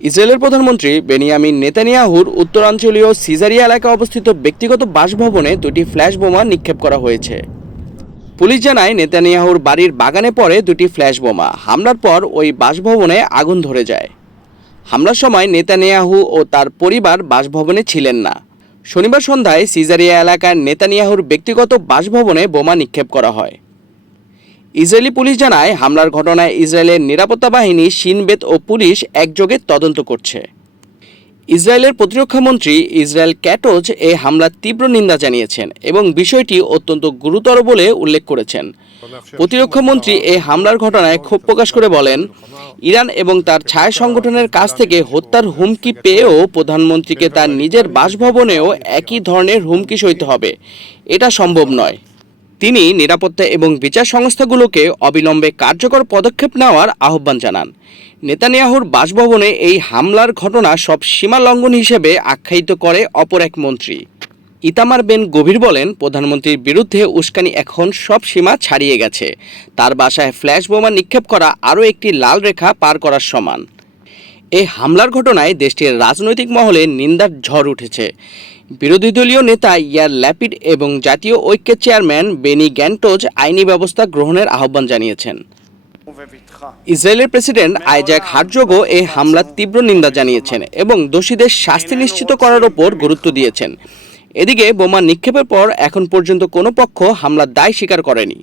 ইসরায়েলের প্রধানমন্ত্রী বেনিয়ামিন নেতানিয়াহুর উত্তরাঞ্চলীয় সিজারিয়া এলাকায় অবস্থিত ব্যক্তিগত বাসভবনে দুটি ফ্ল্যাশ বোমা নিক্ষেপ করা হয়েছে। পুলিশ জানায়, নেতানিয়াহুর বাড়ির বাগানে পড়ে দুটি ফ্ল্যাশ বোমা। হামলার পর ওই বাসভবনে আগুন ধরে যায়। হামলার সময় নেতানিয়াহু ও তার পরিবার বাসভবনে ছিলেন না। শনিবার সন্ধ্যায় সিজারিয়া এলাকার নেতানিয়াহুর ব্যক্তিগত বাসভবনে বোমা নিক্ষেপ করা হয়। ইসরায়েলি পুলিশ জানায়, হামলার ঘটনায় ইসরায়েলের নিরাপত্তা বাহিনী শিনবেত ও পুলিশ একযোগে তদন্ত করছে। ইসরায়েলের প্রতিরক্ষা মন্ত্রী ইসরায়েল ক্যাটোজ এ হামলার তীব্র নিন্দা জানিয়েছেন এবং বিষয়টি অত্যন্ত গুরুতর বলে উল্লেখ করেছেন। প্রতিরক্ষা মন্ত্রী এই হামলার ঘটনায় ক্ষোভ প্রকাশ করে বলেন, ইরান এবং তার ছায়া সংগঠনের কাছ থেকে হত্যার হুমকি পেয়েও প্রধানমন্ত্রীকে তার নিজের বাসভবনেও একই ধরনের হুমকি সইতে হবে। এটা সম্ভব নয়। তিনি নিরাপত্তা এবং বিচার সংস্থাগুলোকে অবিলম্বে কার্যকর পদক্ষেপ নেওয়ার আহ্বান জানান। নেতানিয়াহুর বাসভবনে এই হামলার ঘটনা সব সীমা লঙ্ঘন হিসেবে আখ্যায়িত করে অপর এক মন্ত্রী। ইতামার বেন গভীর বলেন, প্রধানমন্ত্রীর বিরুদ্ধে উস্কানি এখন সব সীমা ছাড়িয়ে গেছে। তার বাসায় ফ্ল্যাশ বোমা নিক্ষেপ করা আরও একটি লাল রেখা পার করার সমান। এই হামলার ঘটনায় দেশটির রাজনৈতিক মহলে নিন্দার ঝড় উঠেছে। বিরোধী দলীয় নেতা ইয়ার ল্যাপিড এবং জাতীয় ঐক্যের চেয়ারম্যান বেনি গ্যান্টোজ আইনি ব্যবস্থা গ্রহণের আহ্বান জানিয়েছেন। ইসরায়েলের প্রেসিডেন্ট আইজাক হারজোগো এই হামলার তীব্র নিন্দা জানিয়েছেন এবং দোষীদের শাস্তি নিশ্চিত করার ওপর গুরুত্ব দিয়েছেন। এদিকে বোমা নিক্ষেপের পর এখন পর্যন্ত কোনো পক্ষ হামলার দায় স্বীকার করেনি।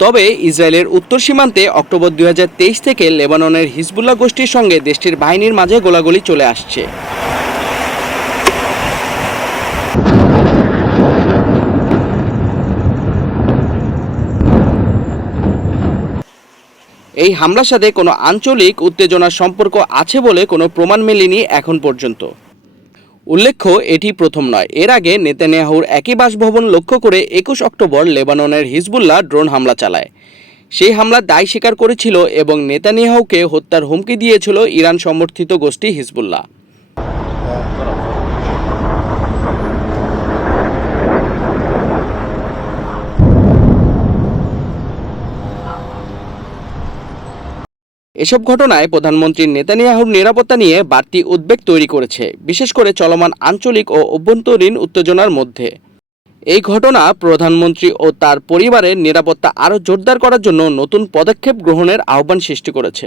তবে ইসরায়েলের উত্তর সীমান্তে অক্টোবর দুই হাজার তেইশ থেকে লেবাননের হিজবুল্লাহ গোষ্ঠীর সঙ্গে দেশটির বাহিনীর মাঝে গোলাগুলি চলে আসছে। এই হামলার সাথে কোনো আঞ্চলিক উত্তেজনার সম্পর্ক আছে বলে কোনো প্রমাণ মেলেনি এখন পর্যন্ত। উল্লেখ্য, এটি প্রথম নয়। এর আগে নেতানিয়াহুর একই বাসভবন লক্ষ্য করে একুশ অক্টোবর লেবাননের হিজবুল্লাহ ড্রোন হামলা চালায়। সেই হামলা দায় স্বীকার করেছিল এবং নেতানিয়াহুকে হত্যার হুমকি দিয়েছিল ইরান সমর্থিত গোষ্ঠী হিজবুল্লাহ। এসব ঘটনায় প্রধানমন্ত্রী নেতানিয়াহুর নিরাপত্তা নিয়ে বাড়তি উদ্বেগ তৈরি করেছে, বিশেষ করে চলমান আঞ্চলিক ও অভ্যন্তরীণ উত্তেজনার মধ্যে। এই ঘটনা প্রধানমন্ত্রী ও তার পরিবারের নিরাপত্তা আরও জোরদার করার জন্য নতুন পদক্ষেপ গ্রহণের আহ্বান সৃষ্টি করেছে।